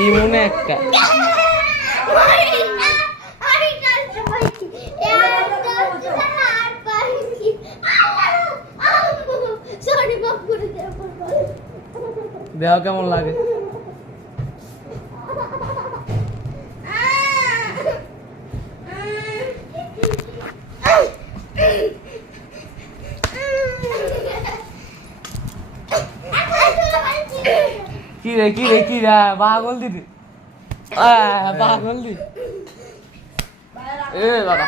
ইমনে একটা দেহ কেমন লাগে? কি রে পাগল দিদি পাগল দি এ দাদা